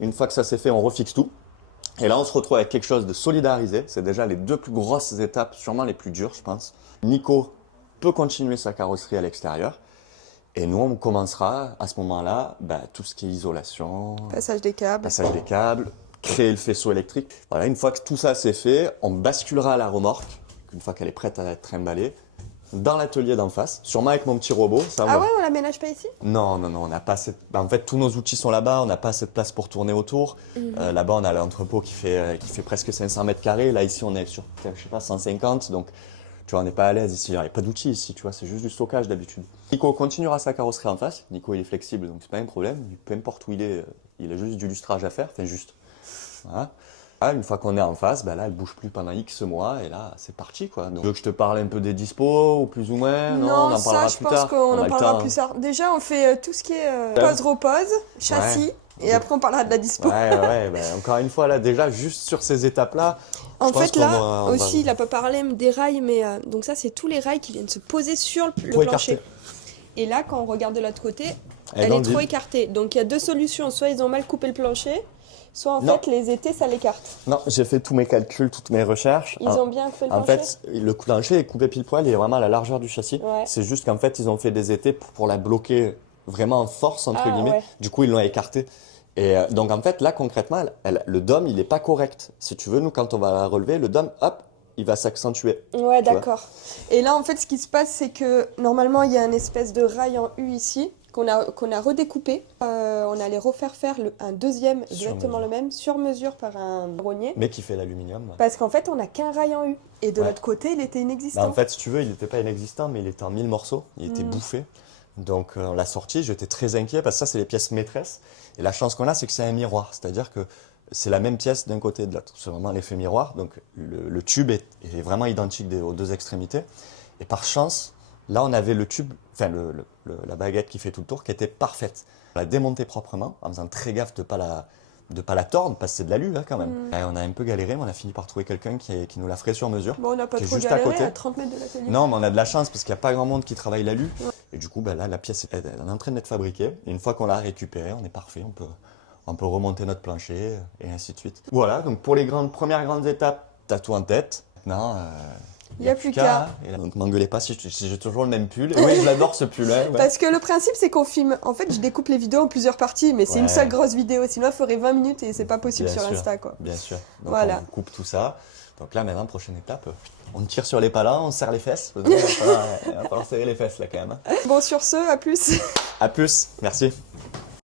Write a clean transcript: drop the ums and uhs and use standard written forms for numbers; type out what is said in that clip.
Une fois que ça c'est fait, on refixe tout. Et là, on se retrouve avec quelque chose de solidarisé. C'est déjà les deux plus grosses étapes, sûrement les plus dures, je pense. Nico peut continuer sa carrosserie à l'extérieur. Et nous, on commencera à ce moment-là, tout ce qui est isolation, Passage des câbles, créer le faisceau électrique. Voilà, une fois que tout ça c'est fait, on basculera à la remorque, une fois qu'elle est prête à être trimballée, dans l'atelier d'en face, sûrement avec mon petit robot. Ça, Ah ouais, on l'aménage pas ici? Non, on n'a pas assez... En fait, tous nos outils sont là-bas, on n'a pas assez de place pour tourner autour. Là-bas, on a l'entrepôt qui fait presque 500 mètres carrés. Là, ici, on est sur, je sais pas, 150. Donc, tu vois, on n'est pas à l'aise ici. Il n'y a pas d'outils ici, tu vois, c'est juste du stockage d'habitude. Nico continuera sa carrosserie en face. Nico, il est flexible, donc c'est pas un problème. Peu importe où il a juste du lustrage à faire. Enfin, juste. Voilà. Ah, une fois qu'on est en face, là, elle bouge plus pendant X mois et là, c'est parti, quoi. Donc, tu veux que je te parle un peu des dispos, ou plus ou moins? Non, on en parlera ça, je plus pense tard. qu'on a en le parlera temps. plus tard. Déjà, on fait tout ce qui est pose-repose, châssis, et après on parlera de la dispo. Ouais, encore une fois, là, déjà, juste sur ces étapes-là, En je pense fait, qu'on là va- on aussi, va- il a pas parlé des rails, mais donc ça, c'est tous les rails qui viennent se poser sur le Trop plancher. écarté. Et là, quand on regarde de l'autre côté, Elle est elle dans est le trop vide. écartée. Donc il y a deux solutions. Soit ils ont mal coupé le plancher, soit en Non. fait, les étés, ça l'écarte. Non, j'ai fait tous mes calculs, toutes mes recherches. Ils ont bien coupé le En plancher. fait, le plancher est coupé pile poil, il est vraiment à la largeur du châssis. Ouais. C'est juste qu'en fait, ils ont fait des étés pour la bloquer vraiment en force, entre Ah, guillemets. ouais. Du coup, ils l'ont écarté. Et donc, en fait, là, concrètement, le dôme, il n'est pas correct. Si tu veux, nous, quand on va la relever, le dôme, hop, il va s'accentuer. Ouais, Tu vois. d'accord. Et là, en fait, ce qui se passe, c'est que normalement, il y a une espèce de rail en U ici qu'on a redécoupé. On allait refaire faire un deuxième, exactement mesure. le même, sur mesure par un braunier. Mais qui fait l'aluminium. Parce qu'en fait, on n'a qu'un rail en U. Et de Ouais. l'autre côté, il était inexistant. En fait, si tu veux, il n'était pas inexistant, mais il était en 1000 morceaux. Il était bouffé. Donc, on l'a sorti. J'étais très inquiet parce que ça, c'est les pièces maîtresses. Et la chance qu'on a, c'est que c'est un miroir. C'est-à-dire que c'est la même pièce d'un côté et de l'autre. C'est vraiment l'effet miroir. Donc, le tube est vraiment identique aux deux extrémités. Et par chance, là, on avait le tube, enfin, la baguette qui fait tout le tour, qui était parfaite. On l'a démontée proprement, en faisant très gaffe de ne pas la tordre, parce que c'est de l'alu, quand même. Et on a un peu galéré, mais on a fini par trouver quelqu'un qui nous la ferait sur mesure. Bon, on n'a pas qui est trop juste à galéré côté. à 30 mètres de l'atelier. Non, mais on a de la chance parce qu'il n'y a pas grand monde qui travaille l'alu. Et du coup, là, la pièce elle est en train d'être fabriquée. Et une fois qu'on l'a récupérée, on est parfait. On peut remonter notre plancher et ainsi de suite. Voilà, donc pour les premières grandes étapes, t'as tout en tête. Maintenant, Il n'y a plus qu'à. Et là, donc m'engueulez pas si j'ai toujours le même pull. Et oui, je l'adore ce pull. Ouais. Parce que le principe, c'est qu'on filme. En fait, je découpe les vidéos en plusieurs parties, mais c'est une seule grosse vidéo. Sinon, il ferait 20 minutes et c'est pas possible Bien sur sûr, Insta, quoi. Bien sûr. Donc Voilà. on coupe tout ça. Donc là, maintenant, prochaine étape, on tire sur les palans, on serre les fesses. Il va falloir serrer les fesses là quand même. Bon, sur ce, à plus. À plus, merci.